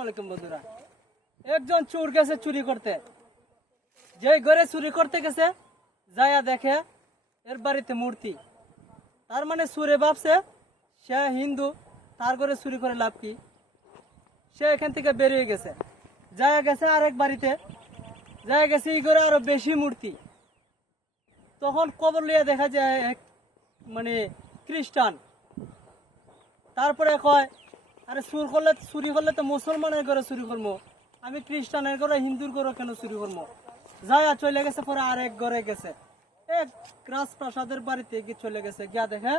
আসসালামু আলাইকুম বন্ধুরা। একজন চোর গেছে চুরি করতে, যে ঘরে চুরি করতে গেছে যায়া দেখে এর বাড়িতে মূর্তি। তার মানে চোরে ভাবছে সে হিন্দু, তার ঘরে চুরি করে লাভ কি। সে এখান থেকে বেরিয়ে গেছে, যায়া গেছে আরেক বাড়িতে, যায়া গেছে এই ঘরে আরো বেশি মূর্তি। তখন কবর লিয়া দেখা যায় এক মানে খ্রিস্টান। তারপরে কয়, আরে চুরি করলে তো মুসলমানের ঘরে চুরি করবো, আমি খ্রিস্টানের ঘরে হিন্দুর ঘরে কেন চুরি করবো। যায়া চলে গেছে, পরে আরেক ঘরে গেছে, এক রাজপ্রাসাদের বাড়িতে গিয়ে চলে গেছে, গিয়া দেখে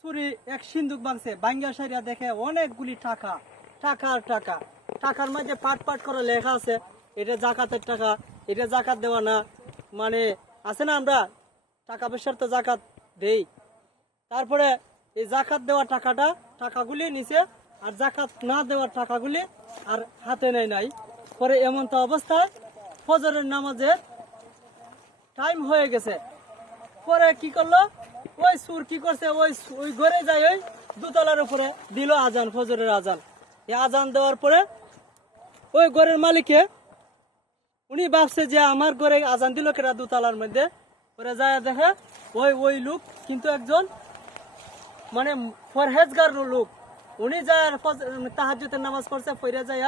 চুরি এক সিন্দুক ভাঙছে, ভাঙ্গা সারিয়া দেখে অনেকগুলি টাকা, টাকা আর টাকা। টাকার মধ্যে পাট পাট করে লেখা আছে এটা জাকাতের টাকা, এটা জাকাত দেওয়া না, মানে আছে না আমরা টাকা পয়সার তো জাকাত দেই। তারপরে এই জাকাত দেওয়ার টাকাগুলি নিচে, আর জাকাত না দেওয়ার টাকাগুলি আর হাতে নাই। পরে এমন তো অবস্থা, ফজরের নামাজের টাইম হয়ে গেছে। পরে কি করলো ওই সুর, কি করছে, ওই ঘরে যাই ওই দোতলার উপরে দিল আজান, ফজরের আজান। এই আজান দেওয়ার পরে ওই ঘরের মালিকে উনি ভাবছে যে আমার ঘরে আজান দিল কেটা দোতলার মধ্যে। পরে যায় দেখে ওই লোক কিন্তু একজন মানে ফরহেজগার লোক। উনি যায় তাহাজ্জুদের নামাজ পড়ছে, পড়ে যায়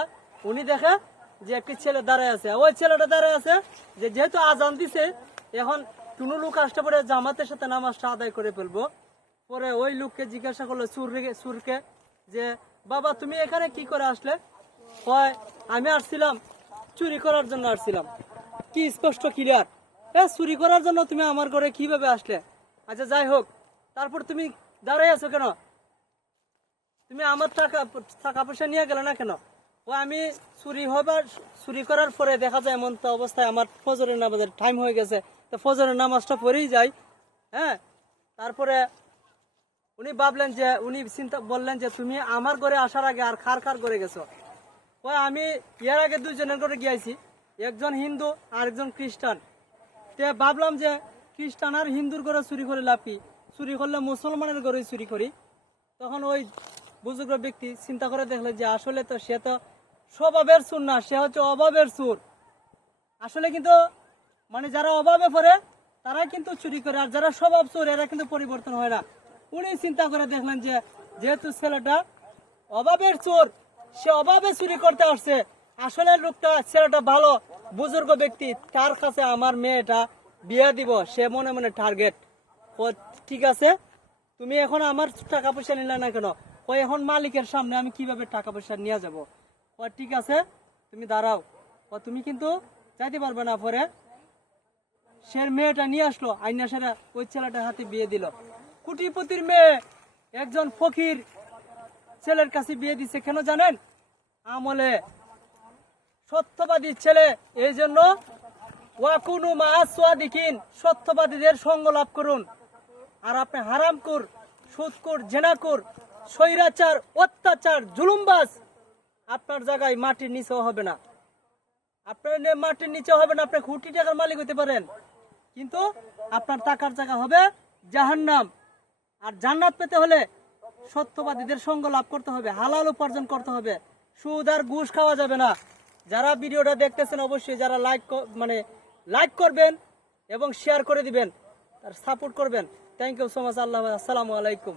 উনি দেখে যে একটি ছেলে দাঁড়ায় আছে। ওই ছেলেটা দাঁড়ায় আছে যে যেহেতু আজান দিছে, এখন কোনো লোক আসতে পারে জামাতের সাথে নামাজটা আদায় করে ফেলবো। পরে ওই লোককে জিজ্ঞাসা করলো সুরকে যে বাবা তুমি এখানে কি করে আসলে। হয় আমি আসছিলাম চুরি করার জন্য আসছিলাম। কি স্পষ্ট ক্লিয়ার, চুরি করার জন্য তুমি আমার ঘরে কিভাবে আসলে? আচ্ছা যাই হোক, তারপর তুমি দাঁড়াই আছো কেন? তুমি আমার টাকা পয়সা নিয়ে গেলে না কেন? ও আমি চুরি করার পরে দেখা যায় এমন তো অবস্থায় আমার ফজরের নামাজের টাইম হয়ে গেছে, তো ফজরের নামাজটা পড়েই যাই। হ্যাঁ, তারপরে উনি ভাবলেন যে বললেন যে তুমি আমার ঘরে আসার আগে আর কার ঘরে গেছো? ওই আমি এর আগে দুইজনের ঘরে গিয়েছি, একজন হিন্দু আর একজন খ্রিস্টান। তে ভাবলাম যে খ্রিস্টান আর হিন্দুর ঘরে চুরি করে লাভ কি, চুরি করলে মুসলমানের ঘরে চুরি করি। তখন ওই বুজুর্গ ব্যক্তি চিন্তা করে দেখলেন যে আসলে তো সে তো স্বভাবের চোর না, সে হচ্ছে অভাবের চোর। আসলে কিন্তু মানে যারা অভাবে পড়ে তারাই কিন্তু চুরি করে, আর যারা স্বভাব চোর এরা কিন্তু পরিবর্তন হয় না। উনি চিন্তা করে দেখলেন যে যেহেতু ছেলেটা অভাবের চোর, সে অভাবে চুরি করতে আসছে, আসলে ছেলেটা ভালো বুজুর্গ ব্যক্তি, তার কাছে আমার মেয়েটা বিয়ে দিব, সে মনে মনে টার্গেট। ও ঠিক আছে, তুমি এখন আমার টাকা পয়সা নিলে না কেন? ওই এখন মালিকের সামনে আমি কিভাবে টাকা পয়সা নিয়ে যাব? ও ঠিক আছে তুমি দাঁড়াও, ও তুমি কিন্তু যাইতে পারবে না। পরে সে মেয়েটা নিয়ে আসলো, আইনা সেরা ওই ছেলেটার হাতে বিয়ে দিল। কোটিপতির মেয়ে একজন ফকির ছেলের কাছে বিয়ে দিছে, কেন জানেন? আমলে সত্যবাদী ছেলে, এই জন্য ওয়াকুনু মা'আস সাদিকিন, সত্যবাদীদের সঙ্গ লাভ করুন। আর আপনি হারামখোর, সুদখোর, জেনাখোর, স্বৈরাচার, অত্যাচার, জুলুমবাজ, আপনার জায়গায় মাটির নিচেও হবে না। আপনার মাটির নিচে হবে না, আপনি কোটি টাকার মালিক হতে পারেন, কিন্তু আপনার টাকার জায়গা হবে জাহান্নাম। আর জান্নাত পেতে হলে সত্যবাদীদের সঙ্গ লাভ করতে হবে, হালাল উপার্জন করতে হবে, সুদ আর ঘুষ খাওয়া যাবে না। যারা ভিডিওটা দেখতেছেন অবশ্যই যারা লাইক করবেন এবং শেয়ার করে দিবেন, আর সাপোর্ট করবেন। Thank you so much. আল্লাহ, আসসালামু আলাইকুম।